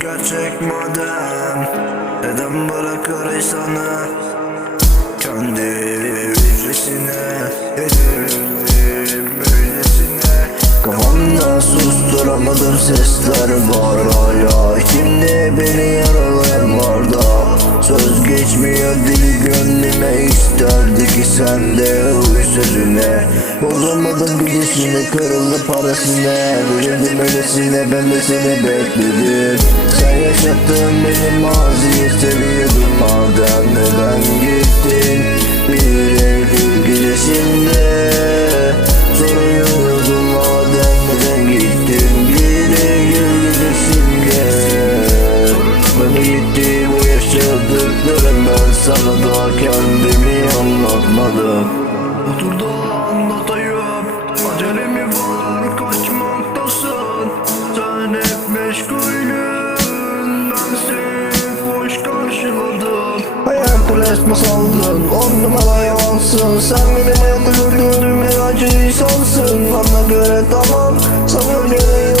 gerçek madem. Neden bırakır insanı? Kendi hücresine Yedirildim böylesine. Kafamda susturamadım sesler var hala. Şimdi beni yaralayan var da. Söz geçmiyor dili gönlüme isterdi ki sen de uy sözüne Bozulmadım gidişine kırıldı parasına. Verildim öylesine ben de seni bekledim. Sen yaşattın benim maziyi seviyordum. Madem neden gittin? Bir Eylül gecesinde Soruyordum. Madem neden gittin? Bir Eylül gecesinde Bana gitti bu sana da kendimi anlatmadım Otur da anlatayım Acelemi var kaçmaktasın Sen. Hep meşgulün Ben seni karşıladım. Hayal resmi saldın On numara yalansın. Sen benim hayatta gördüğüm en acı insansın Bana göre tamam Sana göre yalan